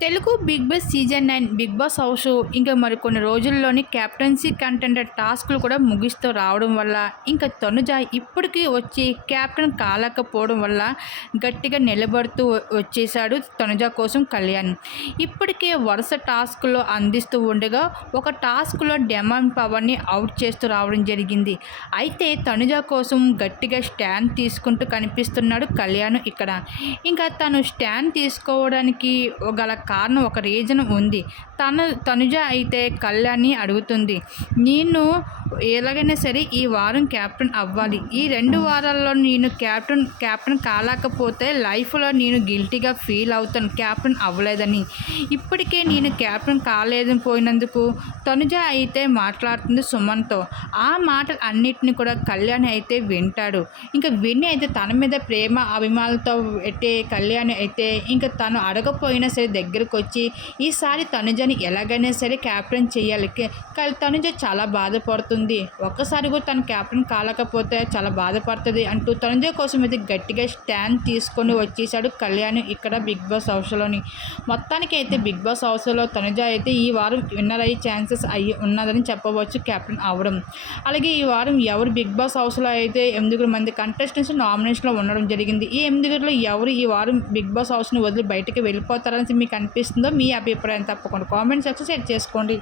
Telugu Bigg Boss season nine Bigg Boss house ఇంకా మరికొన్ని రోజుల్లోని captaincy contender టాస్క్లు కూడా ముగిస్తూ రావడం వల్ల ఇంకా తనుజ ఇప్పటికీ వచ్చి క్యాప్టెన్ కాలేకపోవడం వల్ల గట్టిగా నిలబడుతూ వచ్చేసాడు తనుజ కోసం కళ్యాణ్. ఇప్పటికే వరుస టాస్క్లో అందిస్తూ ఉండగా ఒక టాస్క్లో డెమాండ్ పవర్ని అవుట్ చేస్తూ రావడం జరిగింది. అయితే తనుజ కోసం గట్టిగా స్టాండ్ తీసుకుంటూ కనిపిస్తున్నాడు కళ్యాణ్ ఇక్కడ. ఇంకా తను స్టాండ్ తీసుకోవడానికి గల కారణం ఒక రీజన్ ఉంది. తన తనుజ అయితే కళ్యాణ్ని అడుగుతుంది. నేను ఎలాగైనా సరే ఈ వారం క్యాప్టెన్ అవ్వాలి. ఈ రెండు వారాల్లో నేను క్యాప్టెన్ క్యాప్టెన్ కాలేకపోతే లైఫ్లో నేను గిల్టీగా ఫీల్ అవుతాను. క్యాప్టెన్ అవ్వలేదని. ఇప్పటికే నేను క్యాప్టెన్ కాలేదని పోయినందుకు తనుజ అయితే మాట్లాడుతుంది సుమన్తో. ఆ మాటలు అన్నిటిని కూడా కళ్యాణ్ అయితే వింటాడు. ఇంకా విని అయితే తన మీద ప్రేమ అభిమానులతో పెట్టే కళ్యాణ్ అయితే ఇంకా తను అడగపోయినా సరే దగ్గర దగ్గరకు వచ్చి ఈసారి తనుజని ఎలాగైనా సరే క్యాప్టెన్ చేయాలి తనుజ చాలా బాధపడుతుంది. ఒక్కసారి కూడా తను క్యాప్టెన్ కాలేకపోతే చాలా బాధపడుతుంది అంటూ తనుజ కోసం అయితే గట్టిగా స్టాండ్ తీసుకొని వచ్చేసాడు కళ్యాణ్ ఇక్కడ బిగ్ బాస్ హౌస్లోని. మొత్తానికి అయితే బిగ్ బాస్ హౌస్లో తనుజ అయితే ఈ వారం విన్నర్ అయ్యే ఛాన్సెస్ అయ్యి ఉన్నదని చెప్పవచ్చు కెప్టెన్ అవడం. అలాగే ఈ వారం ఎవరు బిగ్ బాస్ హౌస్లో అయితే ఎనిమిదిగురు మంది కంటెస్టెంట్స్ నామినేషన్లో ఉండడం జరిగింది. ఈ ఎనిమిదిగురిలో ఎవరు ఈ వారం బిగ్ బాస్ హౌస్ని వదిలి బయటకు వెళ్ళిపోతారని మీకు అనిపిస్తుందో మీ అభిప్రాయం తప్పకుండా కామెంట్ సెక్షన్ షేర్ చేసుకోండి.